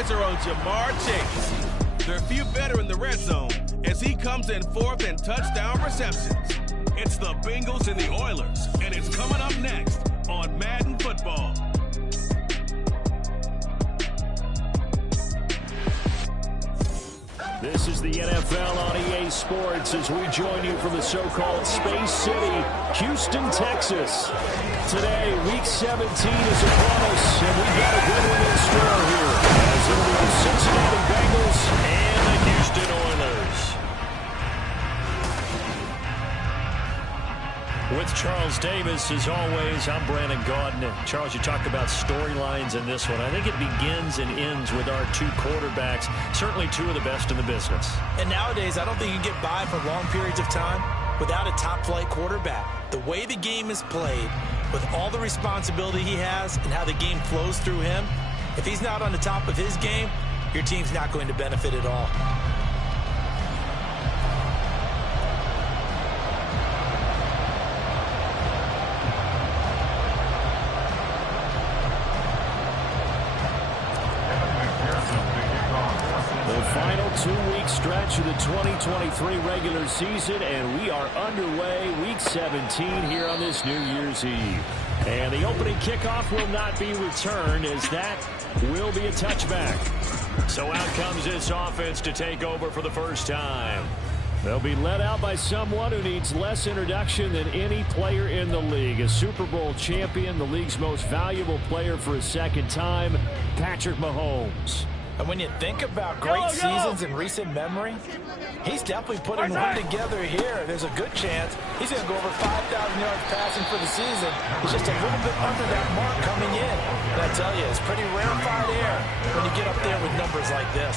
eyes are on Jamar Chase. There are few better in the red zone as he comes in fourth and touchdown receptions. It's the Bengals and the Oilers, and it's coming up next on Madden Football. This is the NFL on EA Sports as we join you from the so-called Space City, Houston, Texas. Today, Week 17 is upon us, and we've got a good one in store here. As it'll be the Cincinnati Bengals and the Houston Oilers. With Charles Davis, as always, I'm Brandon Gaudin. Charles, you talked about storylines in this one. I think it begins and ends with our two quarterbacks, certainly two of the best in the business. And nowadays, I don't think you can get by for long periods of time without a top-flight quarterback. The way the game is played, with all the responsibility he has and how the game flows through him, if he's not on the top of his game, your team's not going to benefit at all. Final two-week stretch of the 2023 regular season, and we are underway Week 17 here on this New Year's Eve. And the opening kickoff will not be returned, as that will be a touchback. So out comes this offense to take over for the first time. They'll be led out by someone who needs less introduction than any player in the league. A Super Bowl champion, the league's most valuable player for a second time, Patrick Mahomes. And when you think about great seasons in recent memory, he's definitely putting one together here. There's a good chance he's going to go over 5,000 yards passing for the season. He's just a little bit under that mark coming in. And I tell you, it's pretty rarefied air when you get up there with numbers like this.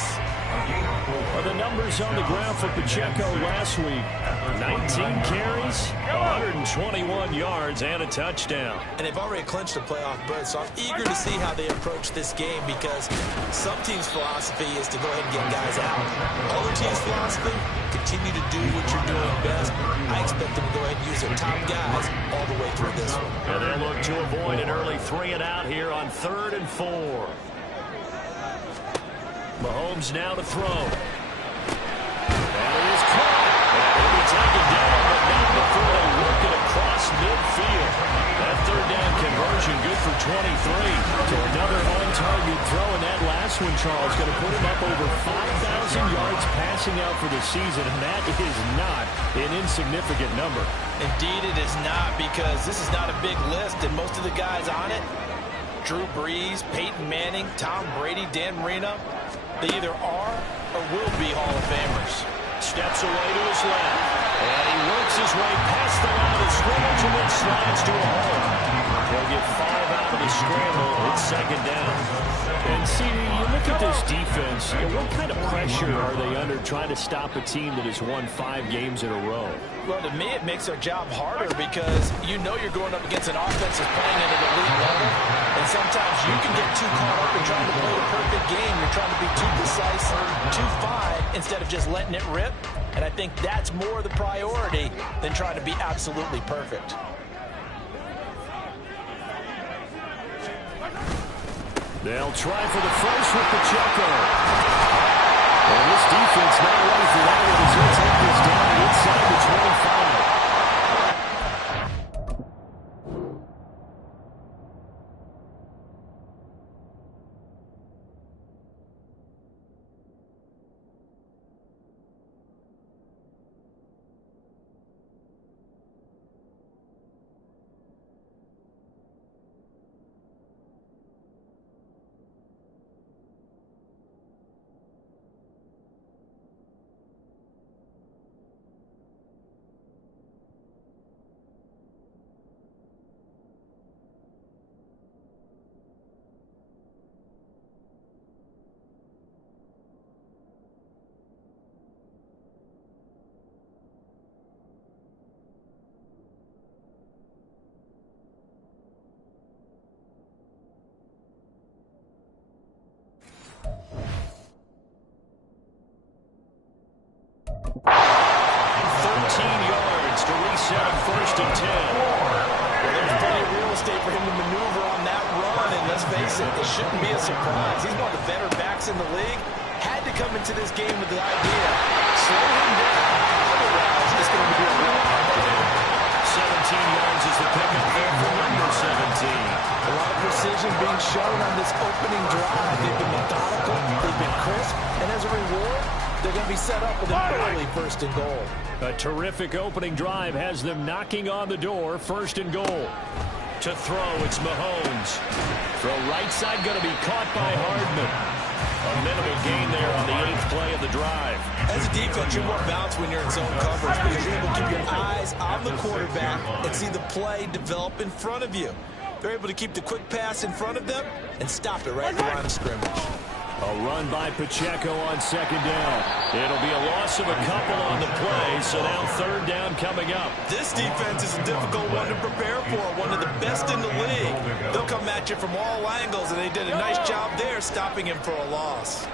Well, the numbers on the ground for Pacheco last week: 19 carries, 121 yards, and a touchdown. And they've already clinched a playoff berth, so I'm eager to see how they approach this game, because some teams' philosophy is to go ahead and get guys out. Other teams' philosophy, continue to do what you're doing best. I expect them to go ahead and use their top guys all the way through this one. And they'll look to avoid an early 3-and-out here on 3rd and 4. Mahomes now to throw. And he is caught. And he'll be taken down, but not before they work it across midfield. That 3rd down conversion good for 23. To another on-target throw, and that last one, Charles, going to put him up over 5,000 yards passing out for the season, and that is not an insignificant number. Indeed it is not, because this is not a big list, and most of the guys on it, Drew Brees, Peyton Manning, Tom Brady, Dan Marino, they either are or will be Hall of Famers. Steps away to his left. And he works his way past the line of scrimmage and then slides to a hole. They'll get 5 out of the scramble. It's 2nd down. And see, you look at this defense, what kind of pressure are they under trying to stop a team that has won 5 games in a row? Well, to me, it makes their job harder, because you know you're going up against an offense that's playing at an elite level. And sometimes you can get too caught up in trying to play the perfect game. You're trying to be too precise, too fine, instead of just letting it rip. And I think that's more the priority than trying to be absolutely perfect. They'll try for the first with Pacheco. And this defense not ready for that one as he'll take this down inside the 25. yards to reset on 1st and 10. Well, there's plenty of real estate for him to maneuver on that run, and let's face it, it shouldn't be a surprise. He's one of the better backs in the league. Had to come into this game with the idea, slow him down. Otherwise, it's going to be a real complicated. 17 yards is the pickup there for number 17. A lot of precision being shown on this opening drive. They've been methodical, they've been crisp, and as a reward, they're going to be set up with an early first and goal. A terrific opening drive has them knocking on the door, first and goal. To throw, it's Mahomes. Throw right side, going to be caught by Hardman. A minimal gain there on the 8th play of the drive. As a defense, you're more balanced when you're in zone coverage because you're able to keep your eyes on the quarterback and see the play develop in front of you. They're able to keep the quick pass in front of them and stop it right at the line of scrimmage. A run by Pacheco on second down. It'll be a loss of a couple on the play, so now third down coming up. This defense is a difficult one to prepare for, one of the best in the league. They'll come at you from all angles, and they did a nice job there stopping him for a loss.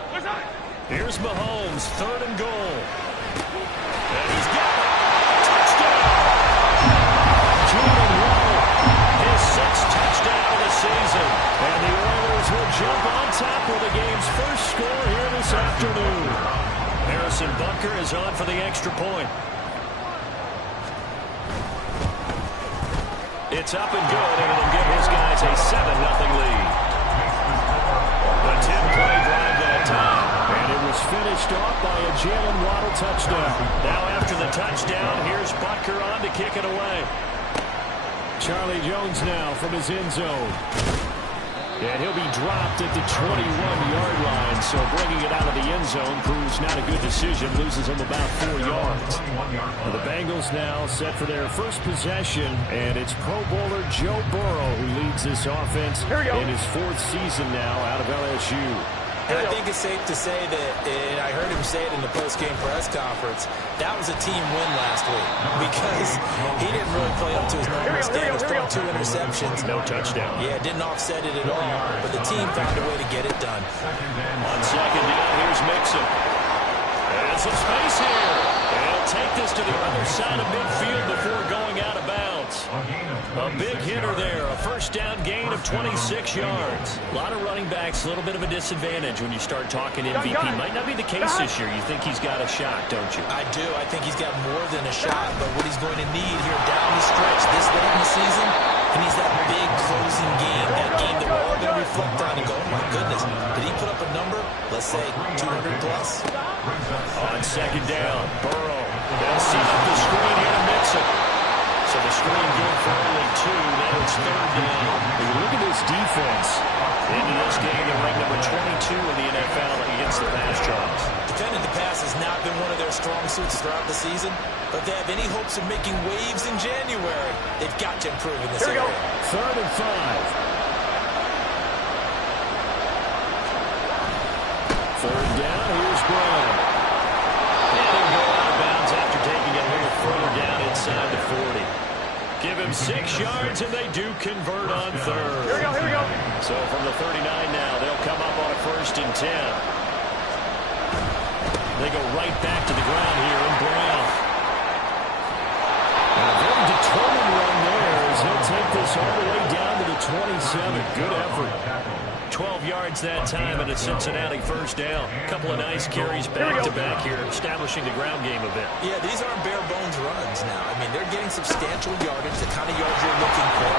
Here's Mahomes, third and goal. And he's got it. Touchdown! Jalen Waddle, his 6th touchdown of the season. And the Oilers will jump on top with the game's first score here this afternoon. Harrison Butker is on for the extra point. It's up and good, and it'll give his guys a 7-0 lead. A 10-play drive that time, and it was finished off by a Jalen Waddle touchdown. Now after the touchdown, here's Butker on to kick it away. Charlie Jones now from his end zone. And he'll be dropped at the 21-yard line, so bringing it out of the end zone proves not a good decision, loses him about 4 yards. The Bengals now set for their first possession, and it's Pro Bowler Joe Burrow who leads this offense in his 4th season now out of LSU. And I think it's safe to say that, and I heard him say it in the post-game press conference, that was a team win last week because he didn't really play up to his normal standards, throwing 2 interceptions. No touchdown. Yeah, didn't offset it at all, but the team found a way to get it done. On second down, here's Mixon. And some space here. And he'll take this to the other side of midfield before going out of bounds. A big hitter there, a first down gain of 26 yards. A lot of running backs, a little bit of a disadvantage when you start talking MVP. Might not be the case this year. You think he's got a shot, don't you? I do. I think he's got more than a shot, but what he's going to need here down the stretch this late in the season, he needs that big closing game, that game that we're all going to reflect on and go, oh my goodness, did he put up a number, let's say 200 plus? On second down, Burrow. They'll see up the screen here to Mixon. So the screen good for only 2. Now it's third down. Look at this defense. Into this game, they're ranked number 22 in the NFL against the pass drops. Defending the pass has not been one of their strong suits throughout the season, but if they have any hopes of making waves in January, they've got to improve in this area. Third and 5. Third down, here's Brown. And he'll go out of bounds after taking it a little further down inside the 40. Give him 6 yards, and they do convert on third. Here we go. So from the 39 now, they'll come up on a 1st and 10. They go right back to the ground here, and Brown. And a very determined run there as he'll take this all the way down to the 27. Good effort. 12 yards that time, and a Cincinnati first down. A couple of nice carries back-to-back here, establishing the ground game a bit. Yeah, these aren't bare-bones runs now. I mean, they're getting substantial yardage, the kind of yards you're looking for.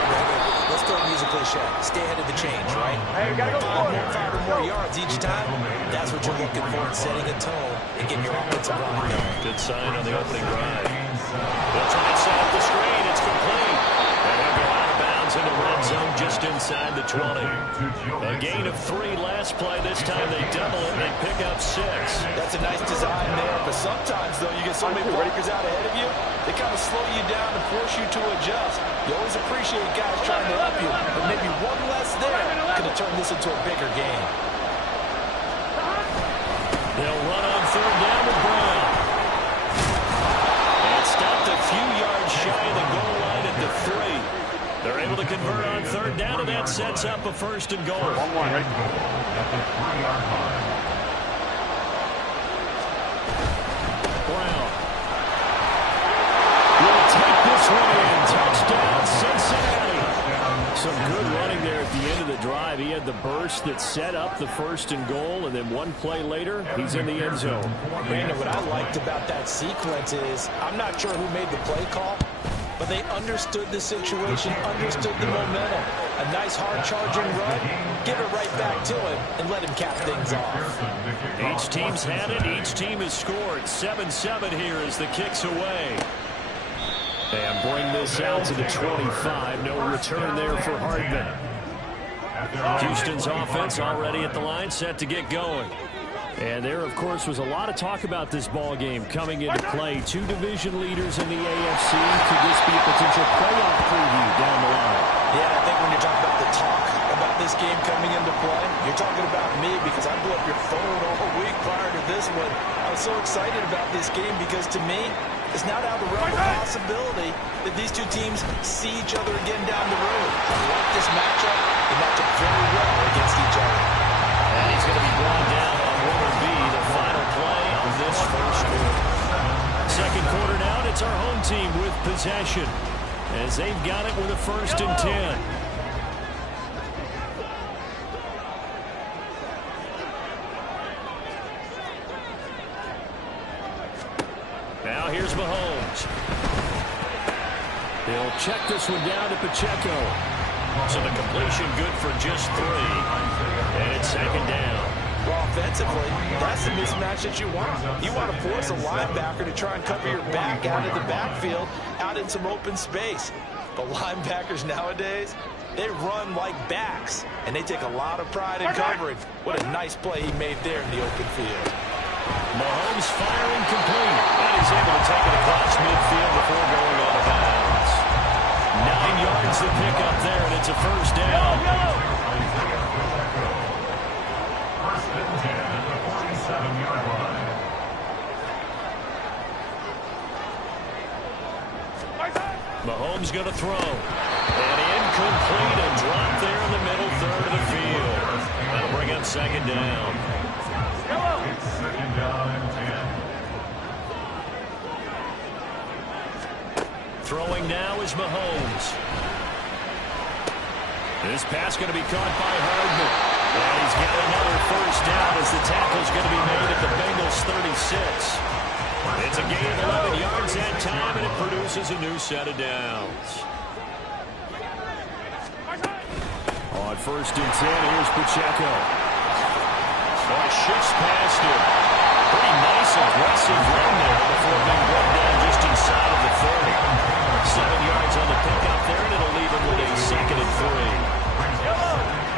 Let's throw a music cliche. Stay ahead of the change, right? Hey, we gotta go 5 or more yards each time. That's what you're looking for in setting a tone and getting your offensive line going. Good sign on the opening drive. They'll try to set up the screen. It's complete. And they'll go out of bounds in the red zone just inside the 20. A gain of 3 last play. This time they double it and they pick up 6. That's a nice design there, but sometimes, though, you get so many breakers out ahead of you, they kind of slow you down and force you to adjust. You always appreciate guys trying to help you, but maybe one less there could have turned this into a bigger game. They'll run on third down with Brown. And stopped a few yards shy of the goal line at the 3. They're able to convert on third down, and that sets up a 1st and goal. Brown will take this one in. Touchdown, Cincinnati. had the burst that set up the 1st and goal, and then one play later, he's in the end zone. Brandon, what I liked about that sequence is I'm not sure who made the play call, but they understood the situation, understood the momentum. A nice hard-charging run, give it right back to him, and let him cap things off. Each team's had it. Each team has scored. 7-7 here as the kick's away. And bring this out to the 25. No return there for Hardman. Houston's offense already at the line, set to get going. And there, of course, was a lot of talk about this ball game coming into play. 2 division leaders in the AFC. Could this be a potential playoff preview down the line? Yeah, I think when you're talking about the talk about this game coming into play, you're talking about me because I blew up your phone all week prior to this one. I was so excited about this game because, to me, it's not out of the realm of possibility that these two teams see each other again down the road. I like this matchup. They match up very well against each other. And he's going to be brought down on what will be the final play of this first quarter. Second quarter now, and it's our home team with possession as they've got it with a 1st and 10. Now here's Mahomes. He'll check this one down to Pacheco. So the completion good for just 3. And it's 2nd down. Well, offensively, that's the mismatch that you want. You want to force a linebacker to try and cover your back out of the backfield, out in some open space. But linebackers nowadays, they run like backs, and they take a lot of pride in covering. What a nice play he made there in the open field. Mahomes firing complete, and he's able to take it across midfield before going out of bounds. 9 yards to pick up there, and it's a 1st down. Mahomes going to throw. And incomplete, and dropped there in the middle third of the field. That'll bring up 2nd down. Throwing now is Mahomes. This pass going to be caught by Hardman. And he's got another 1st down as the tackle's going to be made at the Bengals 36. It's a gain of 11 yards that time, and it produces a new set of downs. On 1st and 10, here's Pacheco. Oh, shifts past him. Pretty nice, aggressive run there before being brought down just inside of the 30. 7 yards on the pickup there, and it'll leave him with a 2nd and 3.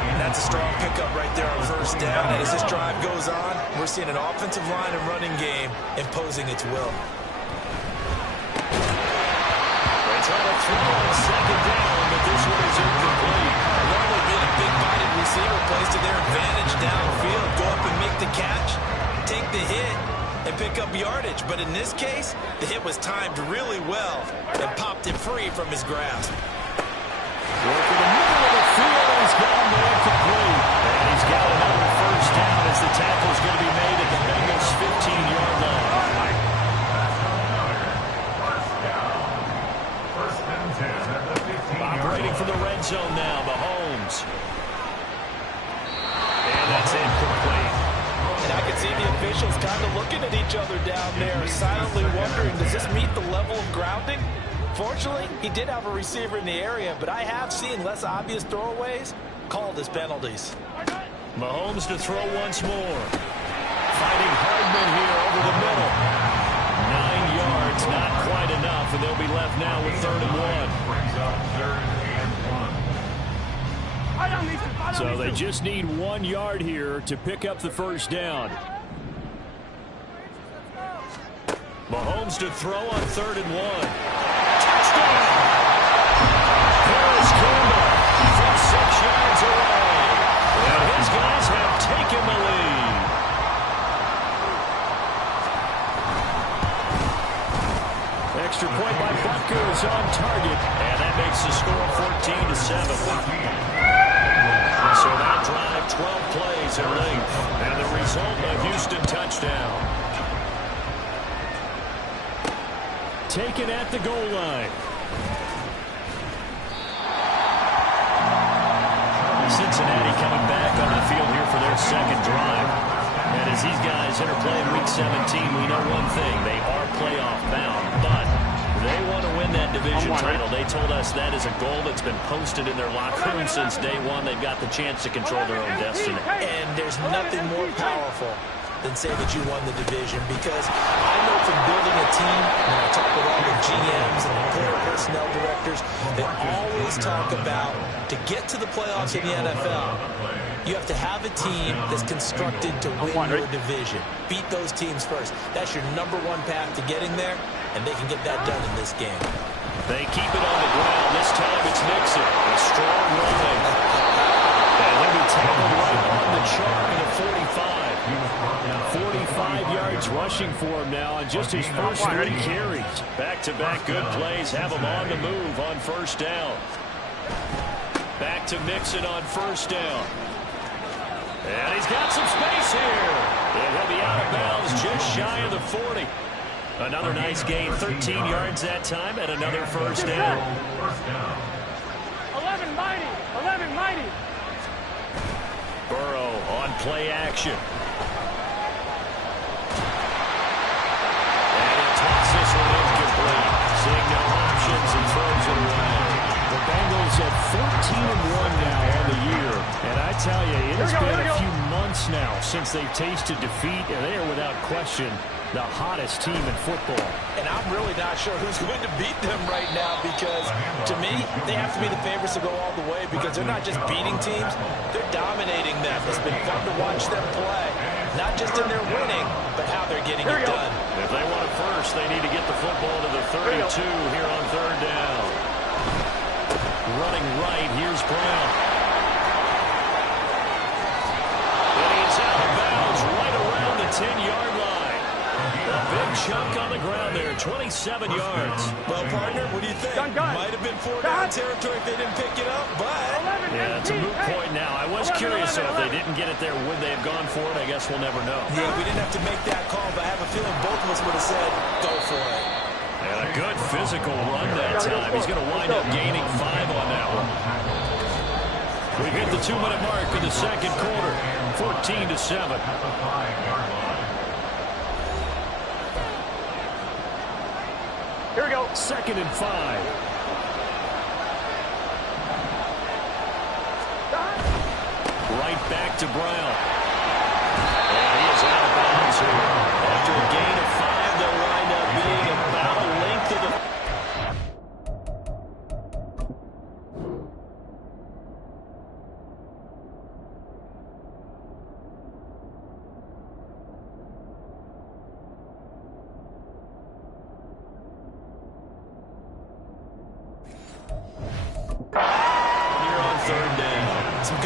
And that's a strong pickup right there on 1st down. And as this drive goes on, we're seeing an offensive line and running game imposing its will. They try to throw on 2nd down, but this one is incomplete. Normally being a big-bodied receiver plays to their advantage downfield. Go up and make the catch, take the hit, and pick up yardage. But in this case, the hit was timed really well and popped him free from his grasp. Working the middle of the field, and he's got him there complete. And he's got another 1st down as the tackle's going to be made at the Bengals' 15-yard line. Operating from the red zone now, Mahomes. And that's incomplete. And I can see the officials kind of looking at each other down there, silently wondering, does this meet the level of grounding? Fortunately, he did have a receiver in the area, but I have seen less obvious throwaways called as penalties. Mahomes to throw once more. Fighting Hardman here over the middle. 9 yards, not quite enough, and they'll be left now with 3rd and 1. So they just need 1 yard here to pick up the 1st down. Mahomes to throw on 3rd and 1. Touchdown! Paris Campbell from 6 yards away. And his guys have taken the lead. Extra point by Butker is on target. And that makes the score 14-7. So that drive, 12 plays in length. And the result, a Houston touchdown. Taken at the goal line. Cincinnati coming back on the field here for their second drive. And as these guys interplay in Week 17, we know one thing. They are playoff bound, but they want to win that division title. They told us that is a goal that's been posted in their locker room since day one. They've got the chance to control their own destiny. And there's nothing more powerful than say that you won the division, because I know from building a team, when I talk with all the GMs and the player personnel directors, they always talk about, to get to the playoffs in the NFL, you have to have a team that's constructed to win your division. Beat those teams first. That's your number one path to getting there, and they can get that done in this game. They keep it on the ground. This time it's Mixon. A strong run. And he'll be tackled right on the chalk at the 45. 45 yards rushing for him now on just his first 3 carries. Back-to-back good plays have him on the move on first down. Back to Mixon on first down. And he's got some space here. And he'll be out of bounds just shy of the 40. Another nice gain, 13 yards that time, and another first down. 11 mighty, 11 mighty. Burrow on play action. And he'll toss this one incomplete. Seeing no options and throws it away. The Bengals at 14-1 now on the year. And I tell you, it has been a few months now since they've tasted defeat, and they are without question the hottest team in football. And I'm really not sure who's going to beat them right now, because to me, they have to be the favorites to go all the way, because they're not just beating teams, they're dominating them. It's been fun to watch them play, not just in their winning, but how they're getting it done. If they want it first, they need to get the football to the 32 here on third down. Running right, here's Brown. And he's out of bounds right around the 10-yard line. A big chunk on the ground there, 27 yards. Well, partner, what do you think? Might have been 4-down territory if they didn't pick it up, but... Yeah, it's a moot point now. I was curious, so if they didn't get it there, would they have gone for it? I guess we'll never know. Yeah, we didn't have to make that call, but I have a feeling both of us would have said, go for it. And a good physical run that time. He's going to wind up gaining 5 on that one. We hit the 2-minute mark in the second quarter, 14-7. Here we go. 2nd and 5. Right back to Brown. And he is out of bounds here. After a gain of 5, they'll wind up being about a length of the...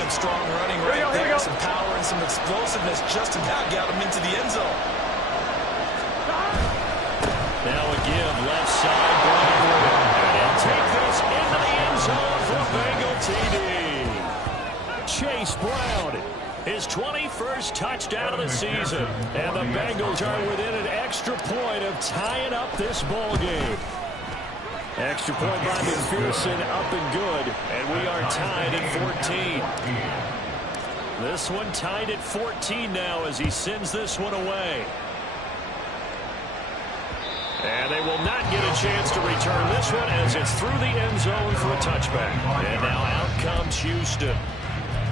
Strong running right there. Some power and some explosiveness just about got him into the end zone. Now a give, left side, Brown. And he'll take this into the end zone for Bengal TD. Chase Brown, his 21st touchdown of the season. And the Bengals are within an extra point of tying up this ball game. Extra point by McPherson, up and good. And we are tied at 14. This one tied at 14 now as he sends this one away. And they will not get a chance to return this one as it's through the end zone for a touchback. And now out comes Houston.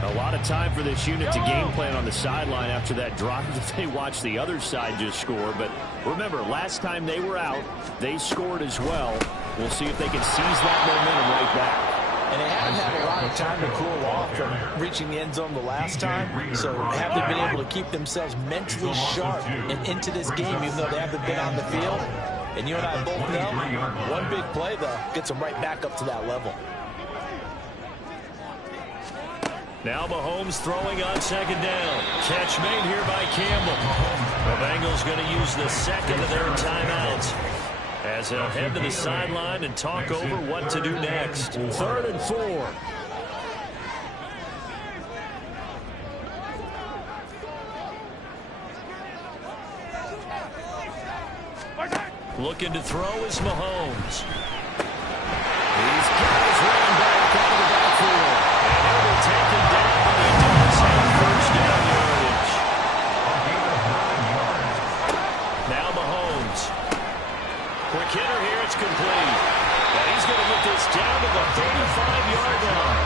A lot of time for this unit to game plan on the sideline after that drive that they watched the other side just score. But remember, last time they were out, they scored as well. We'll see if they can seize that momentum right back. And they haven't had a lot of time to cool off from reaching the end zone the last time. So have they been able to keep themselves mentally sharp and into this game, even though they haven't been on the field? And you and I both know, one big play, though, gets them right back up to that level. Now Mahomes throwing on second down. Catch made here by Campbell. The Bengals going to use the second of their timeouts as they'll head to the sideline and talk over what to do next. 3rd and 4. Looking to throw is Mahomes. He's got his running back out of the backfield. And he'll be taken down he's going to get this down to the 35-yard line.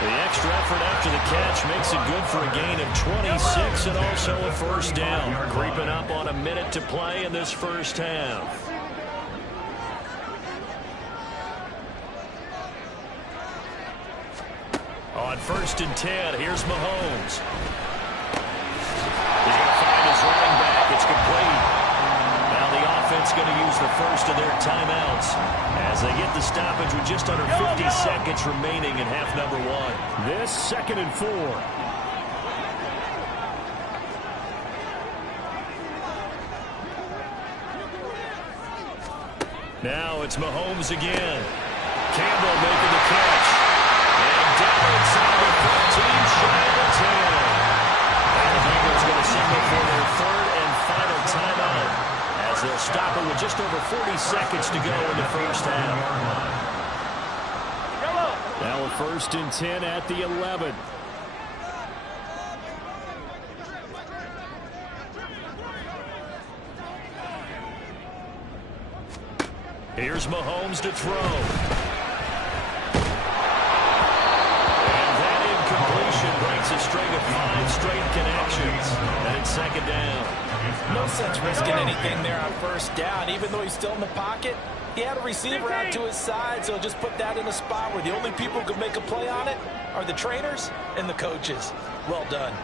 The extra effort after the catch makes it good for a gain of 26 and also a first down. Creeping up on a minute to play in this first half. On 1st and 10, here's Mahomes. He's going to find his running back. It's complete. Now the offense going to use the first of their timeouts as they get the stoppage with just under 50 seconds remaining in half number 1. This 2nd and 4. Now it's Mahomes again. Campbell making the catch. And down inside the 15, shy of the 10. And the Bengals going to signal for their 3rd and final timeout as they'll stop it with just over 40 seconds to go in the first half. Now a 1st and 10 at the 11. Here's Mahomes to throw. Completion breaks a string of 5 straight connections. And it's 2nd down. No sense risking anything there on 1st down. Even though he's still in the pocket, he had a receiver out to his side, so just put that in a spot where the only people who could make a play on it are the trainers and the coaches. Well done.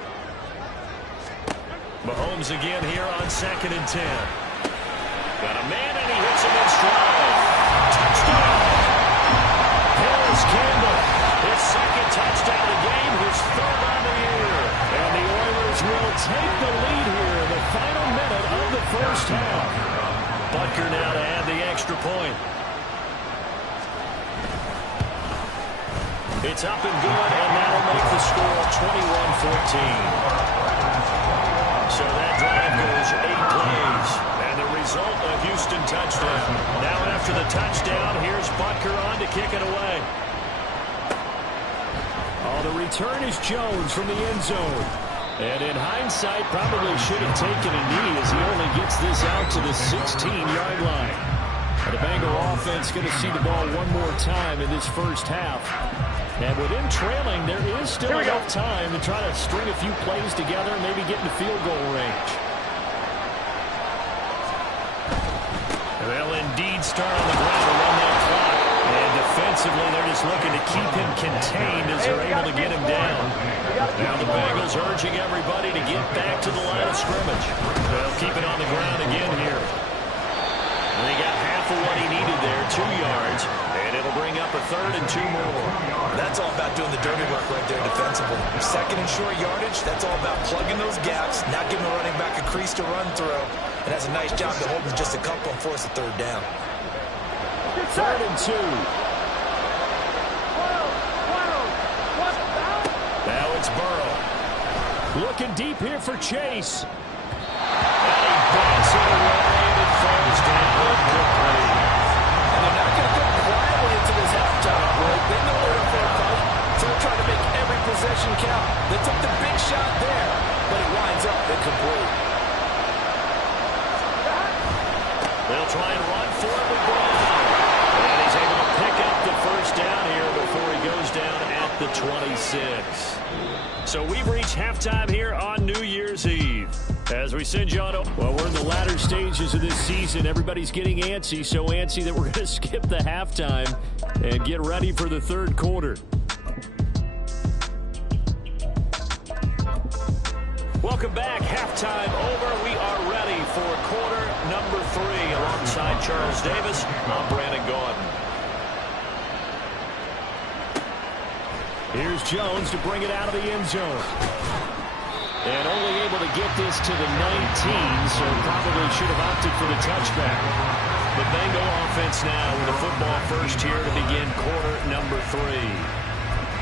Mahomes again here on 2nd and 10. Got a man, and he hits him in stride. Touchdown! Here's Campbell. His 2nd touchdown of the game, his 3rd on the year. And the Oilers will take the lead here in the final minute of the first half. Butker now to add the extra point. It's up and good, and that'll make the score 21-14. So that drive goes 8 plays. And the result, a Houston touchdown. Now after the touchdown, here's Butker on to kick it away. Oh, the return is Jones from the end zone. And in hindsight, probably should have taken a knee as he only gets this out to the 16-yard line. And the Bengal offense going to see the ball one more time in this first half. And with him trailing, there is still enough time to try to string a few plays together and maybe get into field goal range. They'll indeed start on the ground to run that clock. And defensively, they're just looking to keep him contained as they're able to get him down. Now the Bengals urging everybody to get back to the line of scrimmage. They'll keep it on the ground again here. And they got half of what he needed there, 2 yards. And it'll bring up a 3rd and 2 more. That's all about doing the dirty work right there defensively. 2nd and short yardage, that's all about plugging those gaps, not giving the running back a crease to run through. And has a nice job to hold him just a couple and force a 3rd down. 3rd and 2. Now it's Burrow. Looking deep here for Chase. And he bats it away and it falls down quickly. And they're not going to go quietly into this halftime break. They know they're in for a fight, so they're trying to make every possession count. They took the big shot there, but it winds up incomplete. They'll try and run for it with Brown. And he's able to pick up the first down here before he goes down at the 26. So we've reached halftime here on New Year's Eve. As we send you on, well, we're in the latter stages of this season. Everybody's getting antsy, so antsy that we're going to skip the halftime and get ready for the 3rd quarter. Welcome back. Halftime over. We are ready for quarter number 3. Alongside Charles Davis, I'm Brandon Gordon. Here's Jones to bring it out of the end zone. And only able to get this to the 19, so probably should have opted for the touchback. The Bengal offense now with the football first here to begin quarter number 3.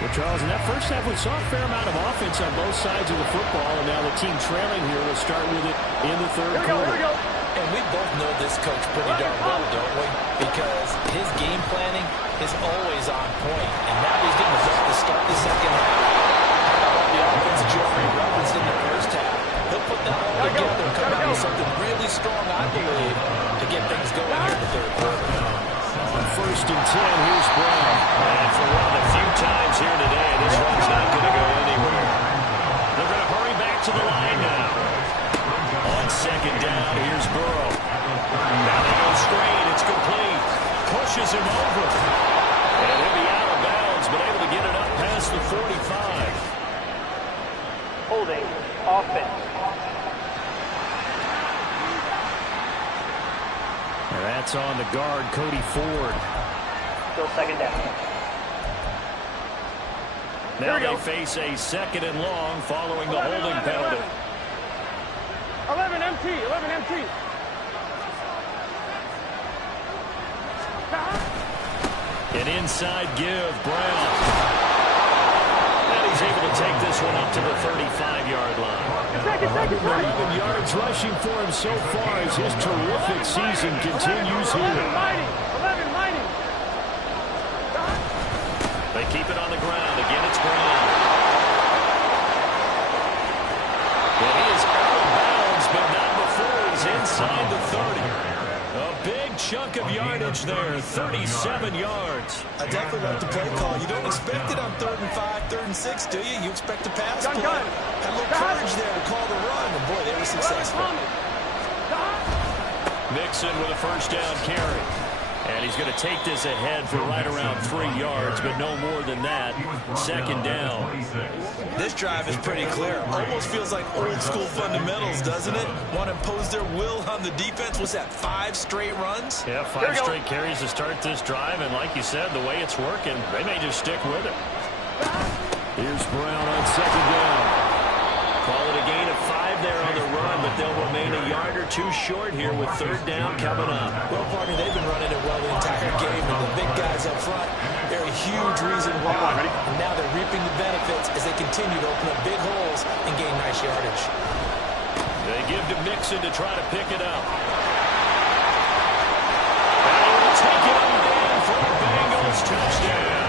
Well, Charles, in that first half, we saw a fair amount of offense on both sides of the football, and now the team trailing here will start with it in the 3rd quarter. And we both know this coach pretty darn well, don't we? Because his game planning is always on point. And now he's getting the ball to start the second half. The offense that you already referenced in the first half, he'll put that all together and come out with something really strong, I believe, to get things going here in the 3rd quarter. On 1st first and 10. Here's Brown. And for one of the few times here today, this one's not going to go anywhere. They're going to hurry back to the line now. On second down, here's Burrow. Now they go screen. It's complete. Pushes him over. And he'll be out of bounds, but able to get it up past the 45. Holding. Offense. And that's on the guard, Cody Ford. Still second down. Now they face a second and long following the holding penalty. 11 MT. 11 MT. An inside give, Brown. And he's able to take this one up to the 35-yard line. 11 yards rushing for him so far as his terrific season continues here. 11 mighty. They keep it on the ground. Again, it's Brown. And he is out of bounds, but not before he's inside the 30. A big chunk of yardage there, 37 yards. I definitely like the play call. You don't expect it on 3rd and 5, 3rd and 6, do you? You expect a pass play. Had a little courage there to call the run, and boy, they were successful. Mixon with a first down carry. And he's going to take this ahead for right around 3 yards, but no more than that. Second down. This drive is pretty clear. Almost feels like old school fundamentals, doesn't it? Want to impose their will on the defense. Was that 5 straight runs? Yeah, 5 straight carries to start this drive. And like you said, the way it's working, they may just stick with it. Here's Brown on second down. Call it a gain of 5 there on the run, but they'll remain a yard or 2 short here with 3rd down coming up. Well, partner, they've been running it well the entire game, and the big guys up front, they're a huge reason why. And now they're reaping the benefits as they continue to open up big holes and gain nice yardage. They give to Mixon to try to pick it up. And they will take it on down for a Bengals touchdown.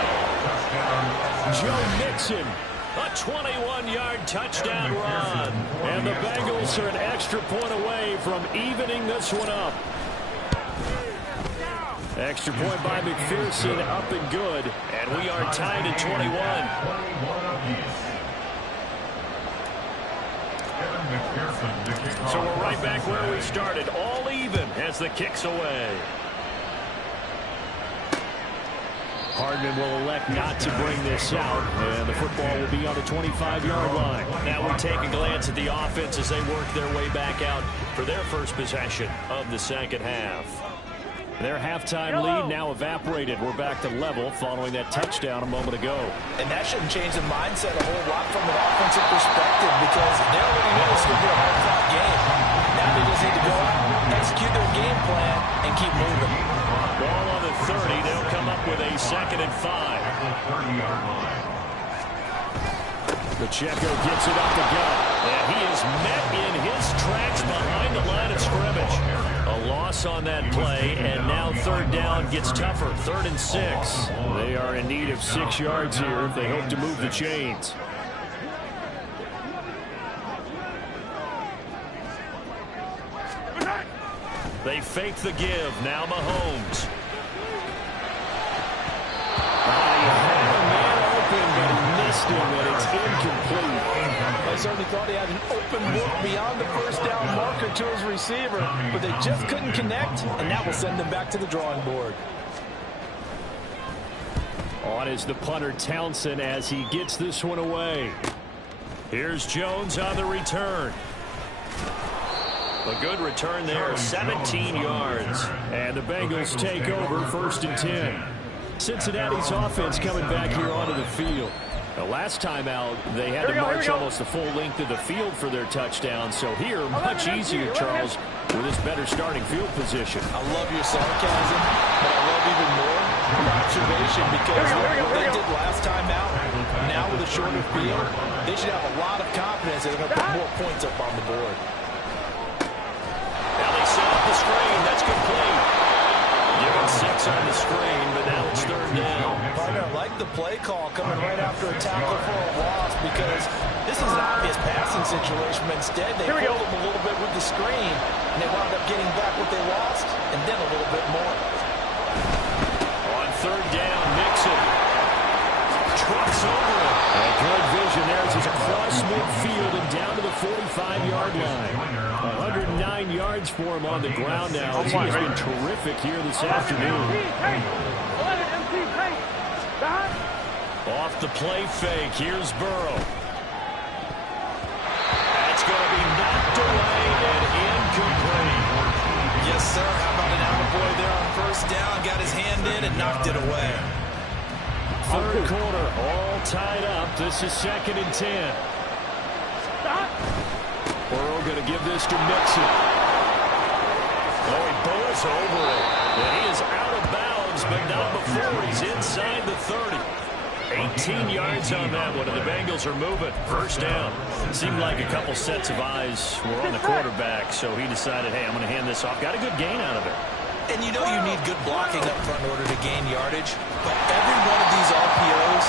Joe Mixon. A 21-yard touchdown run. And the Bengals are an extra point away from evening this one up. Extra point by McPherson, up and good. And we are tied at 21. So we're right back where we started. All even as the kick's away. Hardman will elect not to bring this out, and the football will be on the 25-yard line. Now we take a glance at the offense as they work their way back out for their first possession of the second half. Their halftime lead now evaporated. We're back to level following that touchdown a moment ago. And that shouldn't change the mindset a whole lot from an offensive perspective because they already know it's going to be a hard-fought game. Now they just need to go out, execute their game plan, and keep moving. Ball on the 30. They'll come up with a 2nd and 5. Pacheco gets it up the gut. And he is met in his tracks behind the line of scrimmage. A loss on that play, and now 3rd down gets tougher. 3rd and 6. They are in need of 6 yards here if they hope to move the chains. They fake the give. Now Mahomes. Missed him, and it's incomplete. I certainly thought he had an open look beyond the first down marker to his receiver, but they just couldn't connect, and that will send them back to the drawing board. On is the punter Townsend as he gets this one away. Here's Jones on the return. A good return there, 17 yards. And the Bengals take over 1st and 10. Cincinnati's offense coming back here onto the field. The last time out, they had to march almost the full length of the field for their touchdown. So here, much easier, Charles, with this better starting field position. I love your sarcasm, but I love even more your observation because what they did last time out, now with a shorter field, they should have a lot of confidence that they're going to put more points up on the board. Now they set up the screen. That's complete. Given 6 on the screen, but now it's 3rd down. Partner, I like the play call coming right after a tackle for a loss because this is an obvious passing situation, but instead they pulled them a little bit with the screen, and they wound up getting back what they lost, and then a little bit more. On 45-yard line. 109 yards for him on the ground now. He has been terrific here this afternoon. 11 MT, paint. Behind. Off the play fake. Here's Burrow. That's going to be knocked away and incomplete. Yes, sir. How about an attaboy there on first down? Got his hand in and knocked it away. Third quarter, all tied up. This is 2nd and 10. Burrow going to give this to Mixon. Oh, he blows over it. And he is out of bounds, but not before he's inside the 30. 18 yards on that one, and the Bengals are moving. First down. It seemed like a couple sets of eyes were on the quarterback, so he decided, hey, I'm going to hand this off. Got a good gain out of it. And you know you need good blocking up front in order to gain yardage. But every one of these RPOs,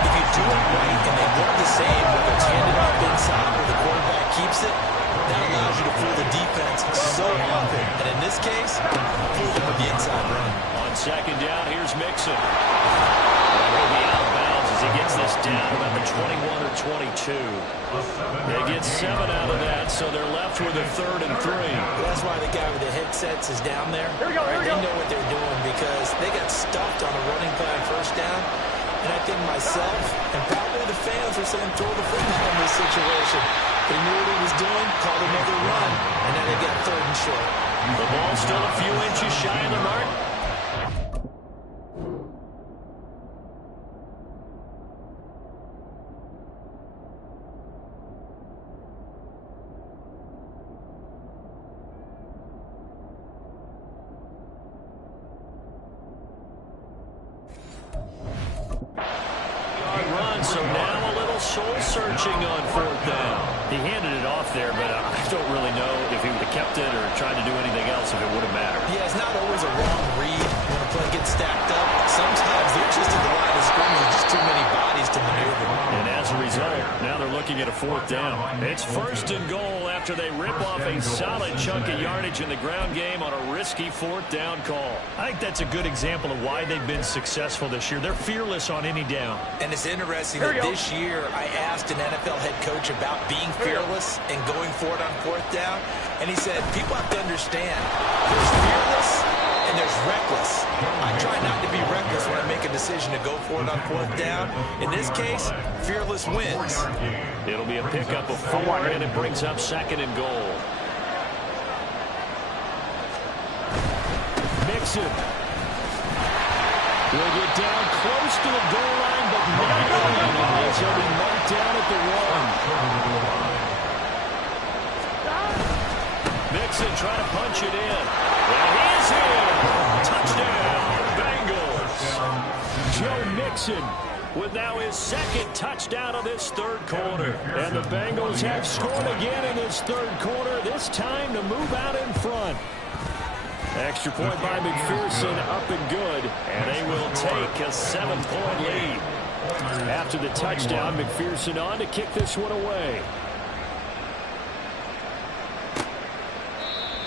if you do it right and they look the same, whether it's handed off inside or the quarterback keeps it, that allows you to fool the defense so often. And in this case, fool them with the inside run. On 2nd down, here's Mixon. He'll be out of bounds as he gets this down about the 21 or 22. They get 7 out of that, so they're left with a 3rd and 3. That's why the guy with the headsets is down there. Here we go, here we They go. know what they're doing because they got stuffed on a running play on first down. And I think myself and probably the fans are saying throw the football in this situation. They knew what he was doing, called another run, and now they got 3rd and short. The ball still a few inches shy of the mark. So now a little soul-searching on 4th down. He handed it off there, but I don't really know if he would have kept it or tried to do anything else if it would have mattered. Yeah, it's not always a wrong read when a play gets stacked up. Sometimes they're just at the line of scrimmage, just too many bodies to maneuver. And as a result, now they're looking at a 4th down. It's 1st and goal after they rip off a solid chunk of yardage in the ground game on a risky 4th down call. I think that's a good example of why they've been successful this year. They're fearless on any down. And it's interesting that this year I asked an NFL head coach about being fearless and going for it on 4th down. And he said, people have to understand, there's fearless and there's reckless. I try not to be reckless when I make a decision to go for it on 4th down. In this case, fearless wins. It'll be a pickup of 4, and it brings up 2nd and goal. Mixon will get down close to the goal line, but not going as he'll be marked down at the 1. Mixon trying to punch it in. And he's in. Touchdown, Bengals. Joe Mixon with now his 2nd touchdown of this 3rd quarter. And the Bengals have scored again in this 3rd quarter, this time to move out in front. Extra point by McPherson, up and good, and they will take a 7-point lead. After the touchdown, McPherson on to kick this one away.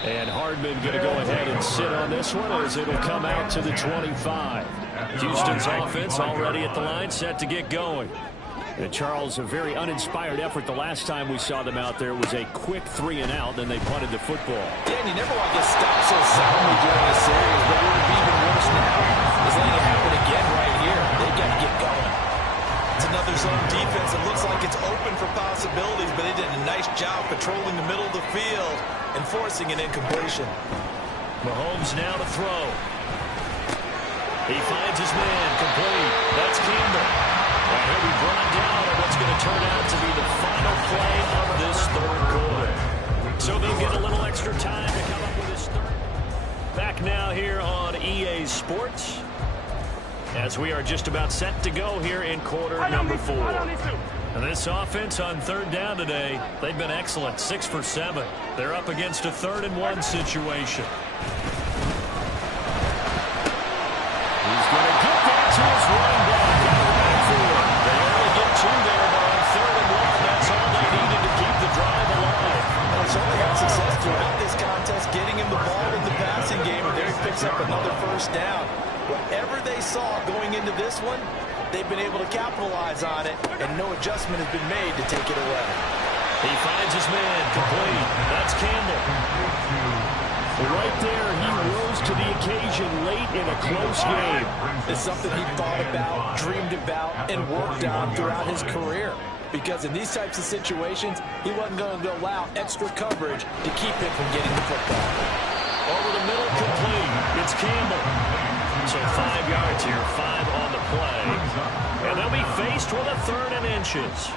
And Hardman going to go ahead and sit on this one as it'll come out to the 25. Houston's offense already at the line, set to get going. And Charles, a very uninspired effort the last time we saw them out there. It was a quick 3-and-out, then they punted the football. Yeah, and you never want to get stopped so soundly during a series, but it would be even worse now is letting it happen again right here. They've got to get going. It's another zone defense. It looks like it's open for possibilities, but they did a nice job patrolling the middle of the field and forcing an incompletion. Mahomes now to throw. He finds his man, complete. That's Campbell. And he'll be brought down on what's going to turn out to be the final play of this 3rd quarter. So they'll get a little extra time to come up with this 3rd. Back now here on EA Sports, as we are just about set to go here in quarter number 4. And this offense on 3rd down today, they've been excellent, 6 for 7. They're up against a 3rd and 1 situation. He's going to get that to his running back. They only get 2 there, but on 3rd and 1, that's all they needed to keep the drive alive. Well, certainly had success throughout this contest, getting him the ball in the passing game, and there he picks up another 1st down. Whatever they saw going into this one, they've been able to capitalize on it, and no adjustment has been made to take it away. He finds his man, complete. That's Campbell. Right there, he rose to the occasion late in a close game. It's something he thought about, dreamed about, and worked on throughout his career. Because in these types of situations, he wasn't going to allow extra coverage to keep him from getting the football. Over the middle, complete. It's Campbell. So 5 yards here, 5 on the play. And they'll be faced with a 3rd and inches.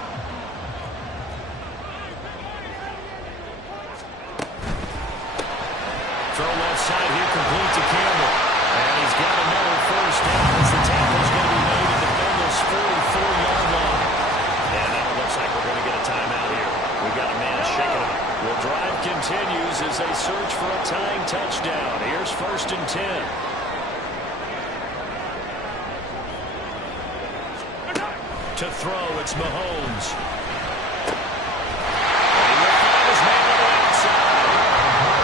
Throw left side here, complete to Campbell. And he's got another first down as the tackle's going to be made at the Bengals' 44-yard line. And now it looks like we're going to get a timeout here. We've got a man shaking up. Well, drive continues as they search for a tying touchdown. Here's 1st and 10. To throw, it's Mahomes. And he will find his man on the outside.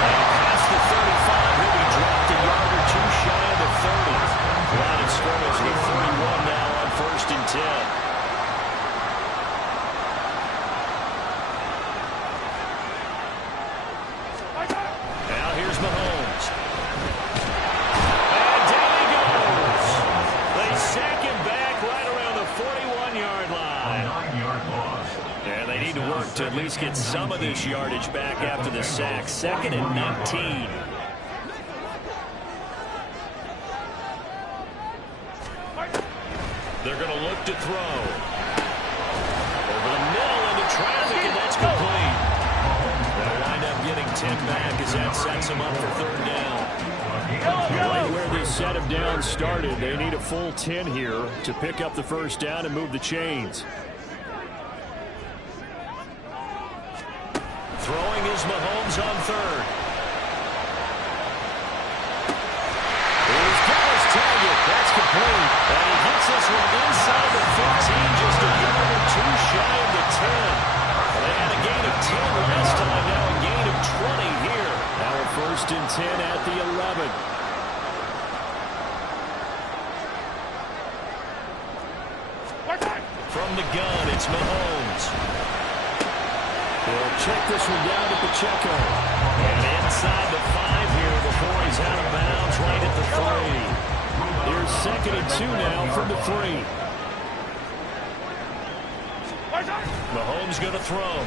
And past the 35, he'll be dropped a yard or two shy of the 30. Line of scrimmage with 31 now on 1st and 10. Now here's Mahomes. And down he goes. They sack him back right around the 41-yard line. And they need to work to at least get some of this yardage back after the sack. 2nd and 19. They're going to look to throw. Over the middle into traffic, and that's complete. They'll wind up getting 10 back as that sets them up for 3rd down. Right where this set of downs started, they need a full 10 here to pick up the 1st down and move the chains. Throwing is Mahomes on 3rd. He's got his target. That's complete. And he hits this one inside the 15, just a yard or two shy of the 10. Well, they had a gain of 10 last time, now a gain of 20 here. Now a 1st and 10 at the 11. From the gun, it's Mahomes. He'll check this one down to Pacheco. And inside the 5 here before he's out of bounds right at the 3. Here's 2nd and 2 now from the 3. Mahomes going to throw.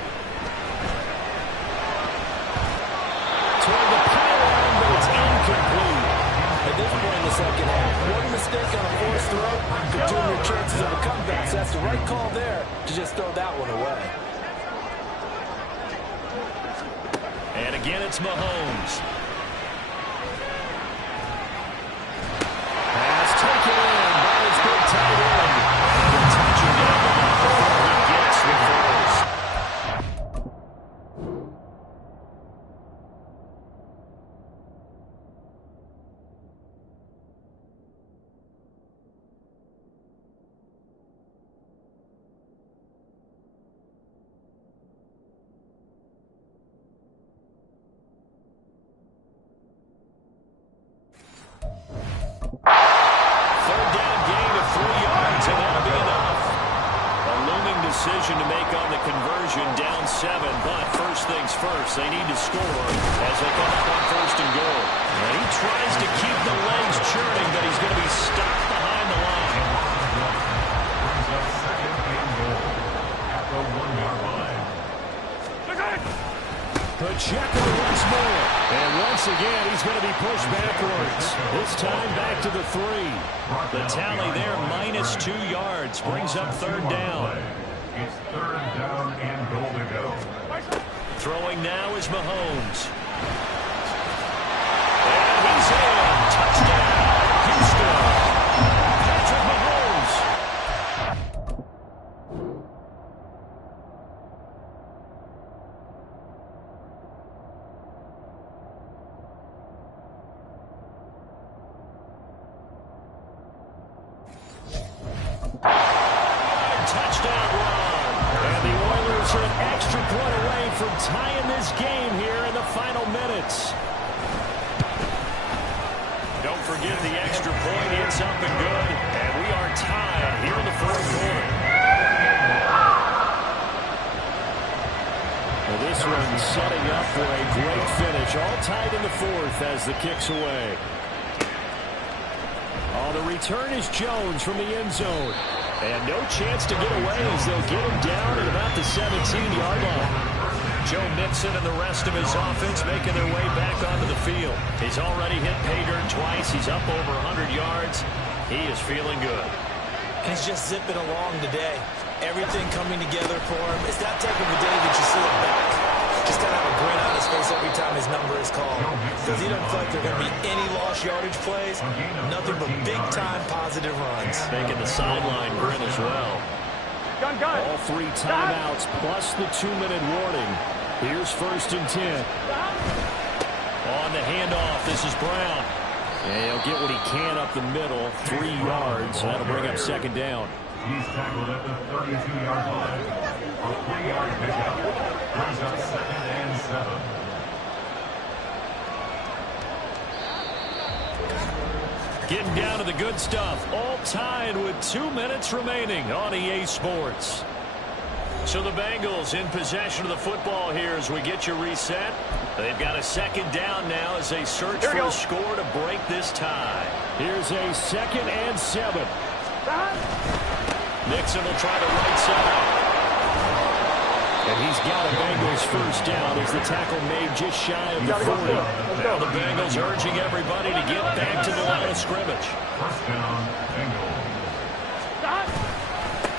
Toward the pylon, but it's incomplete. At this point in the 2nd half, one mistake on a forced throw could turn your chances of a comeback. So that's the right call there to just throw that one away. And again, it's Mahomes. Pass taken in by his big tight end. And the touchdown before he gets the first. Decision to make on the conversion, down 7, but first things first, they need to score as they come up on 1st and goal. And he tries to keep the legs churning, but he's going to be stopped behind the line. Pacheco once more, and once again he's going to be pushed backwards. This time back to the 3. The tally there, -2 yards, brings up 3rd down. It's 3rd down and goal to go. Throwing now is Mahomes. And he's in. Touchdown, Houston. Patrick Mahomes. Touchdown run. And the Oilers are an extra point away from tying this game here in the final minutes. Don't forget the extra point. It's up and good. And we are tied here in the 4th quarter. scrimmage, all tied in the fourth as the kick's away. On the return is Jones from the end zone. And no chance to get away as they'll get him down at about the 17-yard line. Joe Mixon and the rest of his offense making their way back onto the field. He's already hit pay dirt twice. He's up over 100 yards. He is feeling good. He's just zipping along today. Everything coming together for him. It's that type of a day that you see him back. Just kind of have a grin on his face every time his number is called. Because he doesn't feel like there are going to be any lost yardage plays. Nothing but big-time positive runs. Making the sideline grin as well. Gun. All 3 timeouts plus the 2-minute warning. Here's 1st and 10. On the handoff, this is Brown. And he'll get what he can up the middle, 3 yards. That'll bring up 2nd down. He's tackled at the 32-yard line. A 3-yard pickup brings up 2nd and 7. Getting down to the good stuff. All tied with 2 minutes remaining on EA Sports. So the Bengals in possession of the football here as we get you reset. They've got a 2nd down now as they search for a score to break this tie. Here's a 2nd and 7. Mixon will try the right side. And he's got a Bengals 1st down as the tackle made just shy of the 40. Now the Bengals urging everybody to get back to the line of scrimmage. 1st down, Bengals.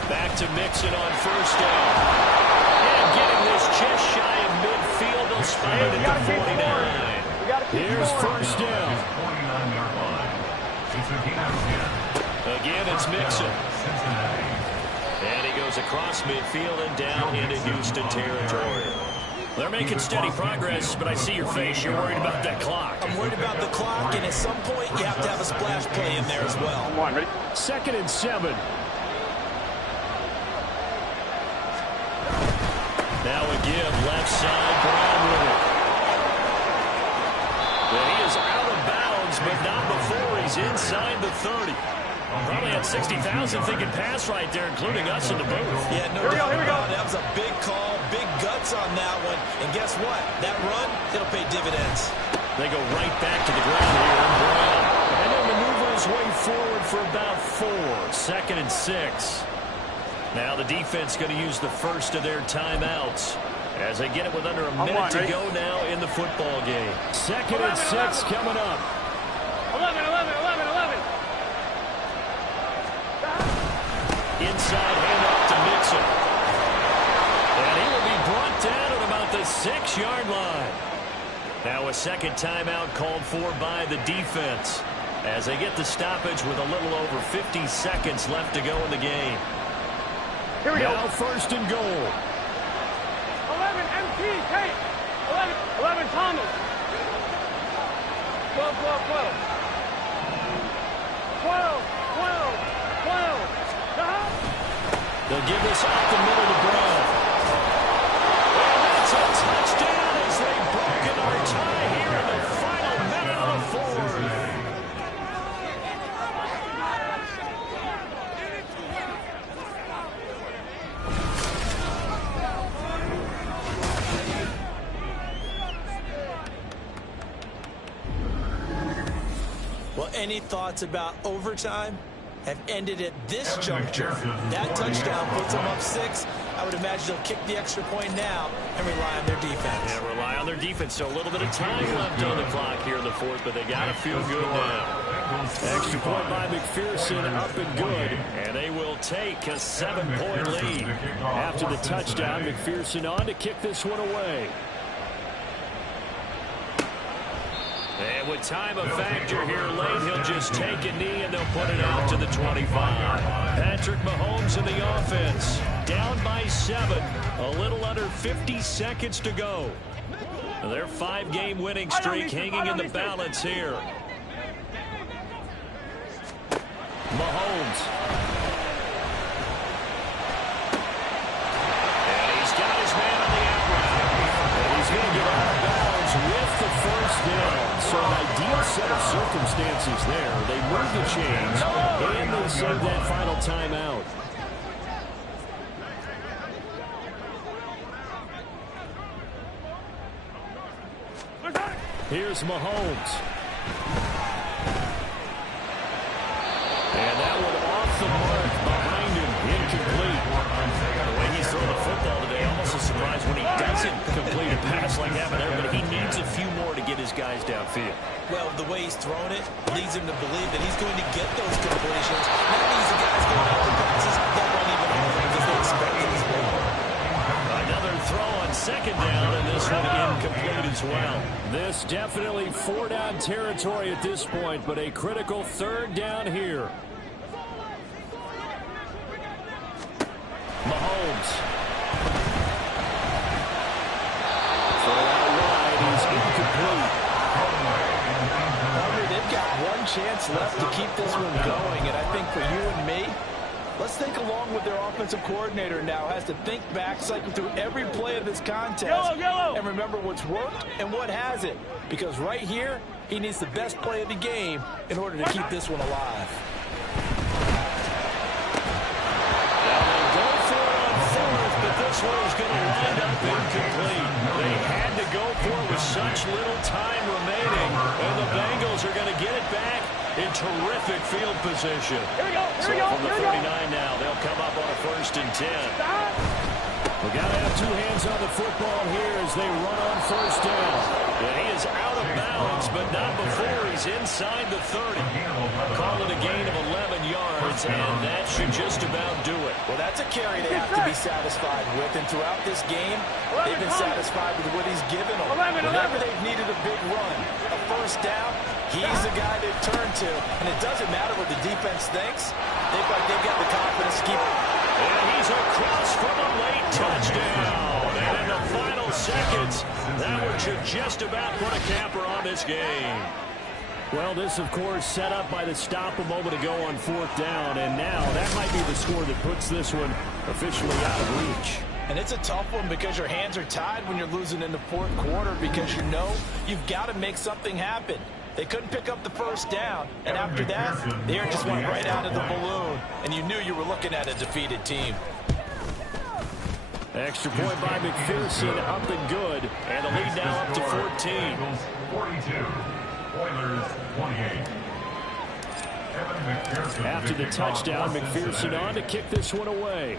Back to Mixon on 1st down. And getting this just shy of midfield, they'll spot it at the 49. Here's 1st down. 49-yard line. It's Again, it's Mixon. Cincinnati. And he goes across midfield and down into Houston territory. They're making steady progress, but I see your face. You're worried about that clock. I'm worried about the clock, and at some point, you have to have a splash play in there as well. 2nd and 7. Now again, left side, Brown with it. And he is out of bounds, but not before he's inside the 30. Probably had 60,000 thinking pass right there, including us in the booth. Yeah, no doubt about it. That was a big call, big guts on that one. And guess what? That run, it'll pay dividends. They go right back to the ground here, and Brown. And then maneuver his way forward for about 4. 2nd and 6. Now the defense going to use the first of their timeouts as they get it with under a minute to go now in the football game. 2nd and 6 coming up. 11. Inside handoff to Mixon. And he will be brought down at about the 6-yard line. Now a 2nd timeout called for by the defense as they get the stoppage with a little over 50 seconds left to go in the game. Here we now go. 1st and goal. 11 MT, Kate. 11 Thomas. 12. They'll give this out the middle to Brown. And that's a touchdown as they've broken our tie here in the final minute of the 4th. Well, any thoughts about overtime? Have ended at this juncture. That touchdown puts them up 6. I would imagine they'll kick the extra point now and rely on their defense. Yeah, rely on their defense. So a little bit of time left on the clock here in the 4th, but they got to feel good now. Extra point by McPherson, up and good. And they will take a 7-point lead. After the touchdown, McPherson on to kick this one away. And with time a factor here late, he'll just take a knee and they'll put it out to the 25. Patrick Mahomes in the offense. Down by 7. A little under 50 seconds to go. Their 5-game winning streak hanging in the balance here. Mahomes. And he's got his man on the outright. And he's going to get out of bounds with the 1st down. So an ideal set of circumstances there. They move the chains, and they save that final timeout. Here's Mahomes. And that one off the mark behind him. Incomplete. The way he's throwing the football today, almost a surprise when he doesn't complete a pass like that there, but he needs a few more to get his guys downfield. Well, the way he's thrown it leads him to believe that he's going to get those completions. That means the guys going out for passes, they'll run even harder because they expect it as well. Another throw on second down, and this one incomplete as well. This definitely 4-down territory at this point, but a critical third down here. Mahomes. Throw out wide, he's incomplete. They've got one chance left to keep this one going, and I think for you and me, let's think along with their offensive coordinator now. Has to think back, cycle through every play of this contest, and remember what's worked and what hasn't. Because right here, he needs the best play of the game in order to keep this one alive. This one is going to wind up incomplete. They had to go for it with such little time remaining, and the Bengals are going to get it back in terrific field position. So from the 39 now, they'll come up on a 1st and 10. We've got to have two hands on the football here as they run on 1st down. And he is out of bounds, but not before he's inside the 30. Call it a gain of 11 yards, and that should just about do it. Well, that's a carry they have to be satisfied with, and throughout this game, they've been satisfied with what he's given them. Whenever they've needed a big run, a 1st down, he's the guy they've turned to, and it doesn't matter what the defense thinks. They've got the confidence to keep it. And he's across for the late touchdown. And in the final seconds, that one should just about put a capper on this game. Well, this, of course, set up by the stop a moment ago on 4th down. And now that might be the score that puts this one officially out of reach. And it's a tough one because your hands are tied when you're losing in the 4th quarter because you know you've got to make something happen. They couldn't pick up the 1st down, and after that, the air just went right out of the balloon, and you knew you were looking at a defeated team. Extra point by McPherson, up and good, and the lead now up to 14. 42, Oilers 28. After the touchdown, McPherson on to kick this one away.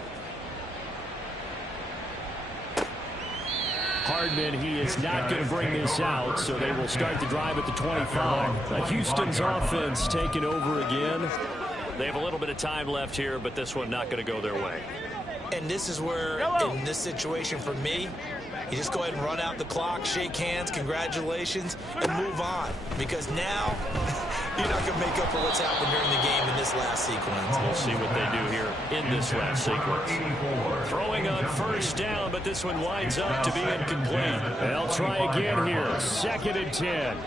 Hardman, he is not going to bring this out, so they will start the drive at the 25. Houston's offense taking over again. They have a little bit of time left here, but this one not going to go their way. And this is where, in this situation for me, you just go ahead and run out the clock, shake hands, congratulations, and move on. Because now, you're not going to make up for what's happened during the game in this last sequence. We'll see what they do here in this last sequence. Throwing on 1st down, but this one winds up to be incomplete. They'll try again here, 2nd and 10.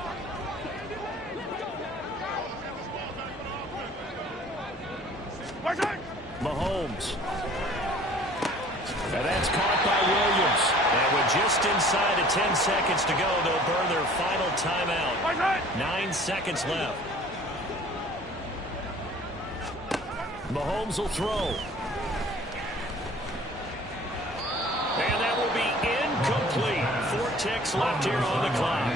Mahomes. And that's caught by Williams. And with just inside of 10 seconds to go, they'll burn their final timeout. 9 seconds left. Mahomes will throw. And that will be incomplete. 4 ticks left here on the clock.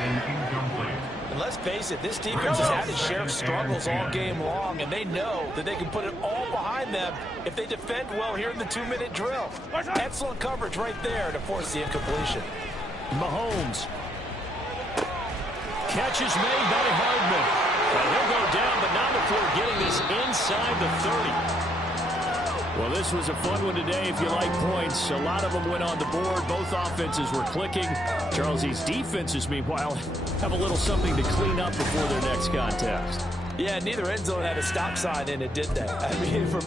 And let's face it, this defense has had its share of struggles all game long, and they know that they can put it all behind them if they defend well here in the 2-minute drill. Excellent coverage right there to force the incompletion. Mahomes. Catch is made by Hardman. And he'll go down, but not before getting this inside the 30. Well, this was a fun one today if you like points. A lot of them went on the board. Both offenses were clicking. Charles, these defenses, meanwhile, have a little something to clean up before their next contest. Yeah, neither end zone had a stop sign in it, did they? I mean, for